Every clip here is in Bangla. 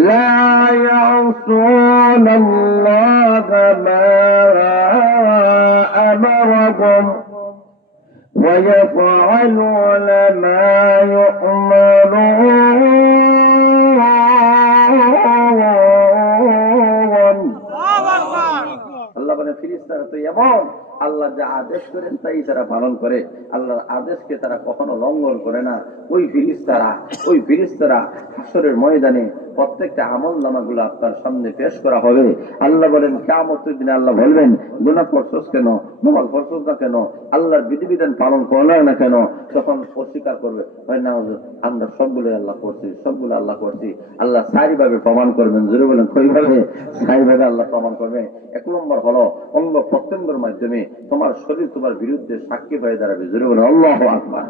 لا يعصون الله ما أمرهم ويفعلون ما يؤمرون আল্লাহ বলেন ফেরেশতারা তো এমন আল্লাহ যা আদেশ করেন তাই তারা পালন করে আল্লাহর আদেশকে তারা কখনো লঙ্ঘন করে না ওই ফেরেশতারা হাসরের ময়দানে প্রত্যেকটা আমলনামাগুলো আপনার সামনে পেশ করা হবে আল্লাহ বলেন কিয়ামতের দিনে আল্লাহ বলবেন গুনাহ করছস কেন নামাজ পড়ছস না কেন আল্লাহর বিধিবিধান পালন করলে না কেন তখন অস্বীকার করবে হয় না আমরা সবগুলো আল্লাহ করছি আল্লাহ সারিভাবে প্রমাণ করবেন জোরে বলেন কইভাবে সারিভাবে আল্লাহ প্রমাণ করবে এক নম্বর হলো অঙ্গ প্রত্যঙ্গের মাধ্যমে তোমার শরীর তোমার বিরুদ্ধে সাক্ষী হয়ে দাঁড়াবে জোরে বলেন আল্লাহু আকবার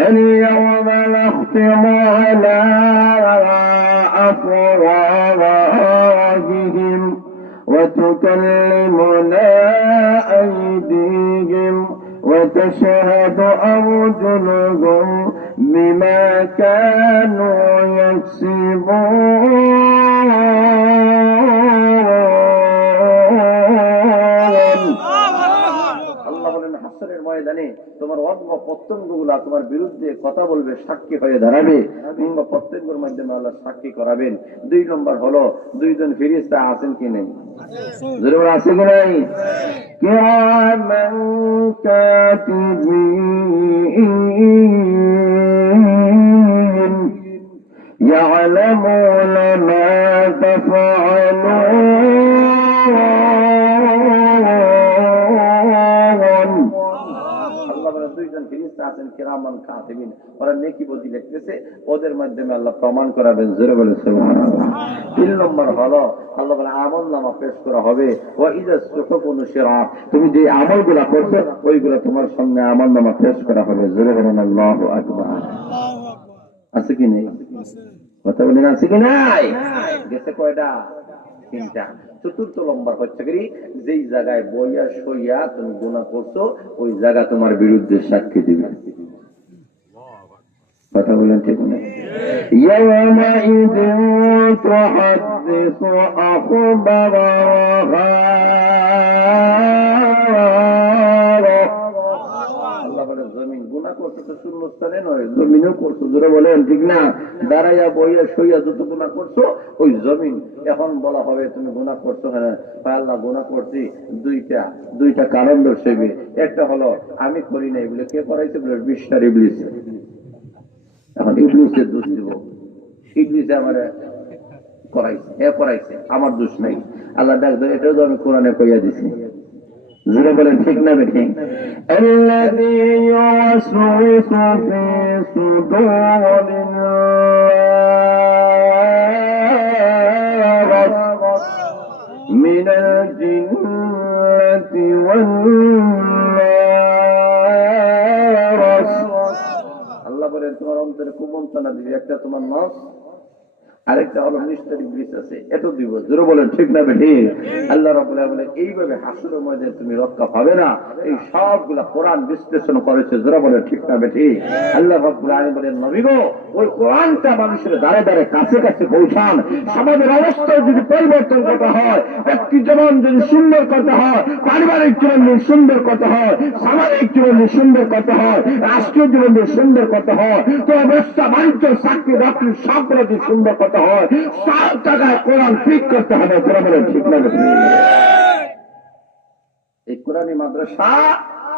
اليوم نختم على أفواههم وتكلمنا أيديهم وتشهد أرجلهم بما كانوا يكسبون ময়দানে তোমার অঙ্গ প্রত্যঙ্গগুলা তোমার বিরুদ্ধে কথা বলবে সাক্ষী হয়ে দাঁড়াবে অঙ্গ প্রত্যঙ্গের মাধ্যমে আল্লাহ সাক্ষী করাবেন দুই নম্বর হলো দুইজন ফেরেশতা আছেন কি নেই জরুর আছে কি নাই কিরামান কাতিবিন ইয়ালামুনা মা তাফআলুন আছেন কিরামান কাতিবিন ওরা নেকি বদি লিখতেছে ওদের মাধ্যমে আল্লাহ প্রমাণ করাবেন জোরে বলে সুবহানাল্লাহ তিন নম্বর হলো আল্লাহ বলে আমলনামা পেশ করা হবে ওয়া ইযা সুহুফু নুশিরাত তুমি যে আমলগুলো করছো ওইগুলো তোমার সামনে আমলনামা পেশ করা হবে জোরে বলেন আল্লাহু আকবার আছে কি নেই কথা বলেন আছে কি নাই গেছে কয়টা তিনটা চতুর্থ নম্বর হচ্ছে কি যেই জায়গায় বইয়া সইয়া তুমি গুনাহ করছো ওই জায়গা তোমার বিরুদ্ধে সাক্ষী দিবে কথা বলেন ঠিক না ইয়াওমা ইযিন তুহাদ্দিসু আখবারাহা আল্লাহ বলে জমিন গুনাহ করতে তো শূন্যস্থানে নয় জমিনও করছো জোরে বলেন ঠিক না দাঁড়াইয়া বইয়া সইয়া যত গুনাহ করছো ওই জমিন এখন বলা হবে তুমি গুনাহ করছো কেন আল্লাহ গুনাহ করছি দুইটা কারণ দর্শাইবে একটা হলো আমি করি নাই বলে কে করাইছে বলে বিশার ইবলিস এখন ইবলিসের দোষ দিব ইবলিস আমার করাইছে আমার দোষ নাই আল্লাহ ডাক ধরে এটাও তো আমি কোরআনে কইয়া দিছি জোরে বলেন ঠিক না বেঠিক আল্লাযী ইউওয়াসওয়িসু ফি সুদুরিন মিনাল জিন্নাতি ওয়ান নাস আল্লাহ বলেন তোমার অন্তরে কুমন্ত্রণা দিবে একটা তোমার নফস আরেকটা হলো মিস্টার ইবলিস আছে এত দিব জোরে বলেন ঠিক না বেঠিক আল্লাহ রাব্বুল আলামিন বলেন এইভাবে হাসরের ময়দানে তুমি রক্ষা পাবে না এই সবগুলা কোরআন বিশ্লেষণ করেছে জোরে বলেন ঠিক না বেঠিক আল্লাহ রাব্বুল আলামিন বলেন নবী গো ওই কোরআনটা মানুষের দ্বারে দ্বারে কাছে কাছে পৌঁছান সমাজের অবস্থা যদি পরিবর্তন করতে হয় ব্যক্তি জীবন যদি সুন্দর করতে হয় পারিবারিক জীবন যদি সুন্দর করতে হয় সামাজিক জীবন যদি সুন্দর করতে হয় রাষ্ট্রীয় জীবন যদি সুন্দর করতে হয় তো ব্যবসা বাণিজ্য চাকরি বাকরি সবগুলো যদি সুন্দর করতে হয় সব জায়গায় কোরআন ঠিক করতে হবে ঠিক না এই কোরআনী মাদ্রাসা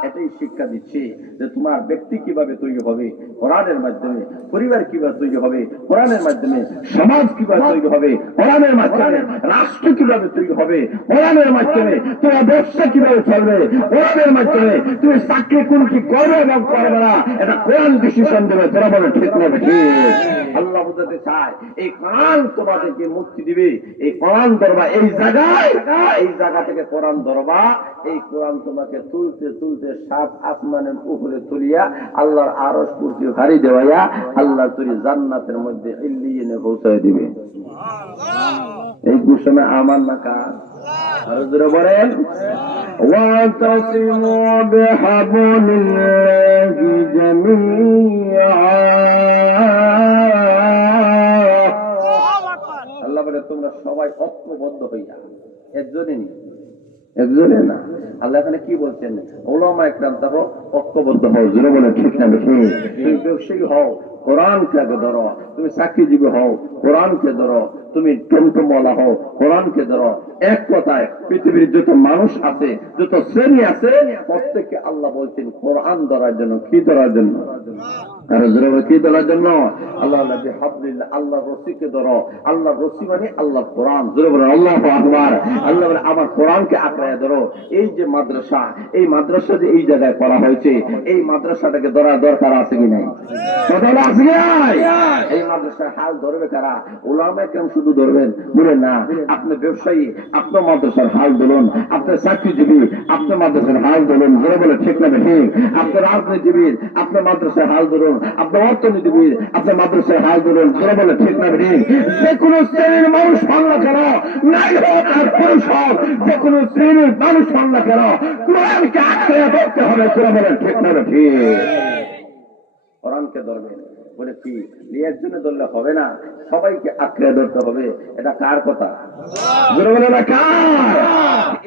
এটাই শিক্ষা দিচ্ছে যে তোমার ব্যক্তি কিভাবে তৈরি হবে কোরআনের মাধ্যমে পরিবার কিভাবে তৈরি হবে কোরআনের মাধ্যমে সমাজ কিভাবে তৈরি হবে কোরআনের মাধ্যমে রাষ্ট্র কিভাবে তৈরি হবে কোরআনের মাধ্যমে তোমার ব্যবসা কিভাবে চলবে কোরআনের মাধ্যমে তুমি চাকরি কোন কি করবে এবং করবে না এটা কোরআন ডিসিশন দেবে তোরা বলে ঠিক না ঠিক আল্লাহ বুঝাতে চায় এই কোরআন তোমাদেরকে মুক্তি দিবে এই কোরআন ধরবা এই জায়গা থেকে কোরআন ধরবা এই কোরআন তোমাকে তুলতে তুলতে সাত আসমানের উপরে তুলিয়া আল্লাহর আরশ কুরসি ভারী দেওয়াইয়া আল্লাহ তুই জান্নাতের মধ্যে ইল্লিয়িনে পৌঁছায় দিবে এই ঘোষণা আমার না কার আর জোরে বলেন ওয়াতাসিমু বিহাবলিল্লাহি জামিআ সবাই ঐক্যবদ্ধ হইয়া একজনই একজনে না। আল্লাহ এখানে কি বলছেন? ওলামা একরাম দেখো ঐক্যবদ্ধ হও। জোরে বলে ঠিক না বেশি? তুমি ব্যবসায়ী হও, কোরআনকে আগে ধরো। তুমি চাকরিজীবী হও, কোরআনকে ধরো। তুমি টমটমওয়ালা হও, কোরআনকে ধরো। এক কথায় পৃথিবীর যত মানুষ আছে, যত শ্রেণী আছে, প্রত্যেককে আল্লাহ বলছেন কোরআন ধরার জন্য। কি ধরার জন্য? আরে জোরে বলে কি ধরার জন্য? আল্লাহ বিহাবলিল্লাহ, আল্লাহ রসিকে ধরো। আল্লাহ রসি মানে আল্লাহ কোরআন। জোরে বলে আল্লাহু আকবার। আল্লাহ বলে আমার কোরআনকে আঁকড়ায় ধরো। এই যে মাদ্রাসা, এই মাদ্রাসা যে এই জায়গায় করা হয়েছে, এই মাদ্রাসাটাকে ধরার দরকার আছে কি নাই? কথা আছে কি নাই? এই মাদ্রাসার হাল ধরবে কারা? উলামা একরাম শুধু ধরবেন বলে না। আপনি ব্যবসায়ী, আপনার মাদ্রাসার হাল ধরুন। আপনার চাকরিজীবী, আপনার মাদ্রাসার হাল ধরুন। জোরে বলে ঠিক না ঠিক? আপনার রাজনীতিবিদ, আপনার মাদ্রাসার হাল ধরুন। আপনার অর্থনীতিবিদ, আপনার মাদ্রাসার হাল ধরুন। জোরে বলে ঠিক না ঠিক? যে কোনো শ্রেণীর মানুষ হন না কেন, নাই হোক আর পুরুষ হোক, যে কোনো শ্রেণীর মানুষ হন না কেন, কোরআনকে আঁকড়ে ধরতে হবে। জোরে বলে ঠিক না ঠিক? কোরআনকে ধরবেন বলে কি একজনে ধরলে হবে না, সবাইকে আঁকড়ে ধরতে হবে। এটা কার কথা? জোরে বলে না কার?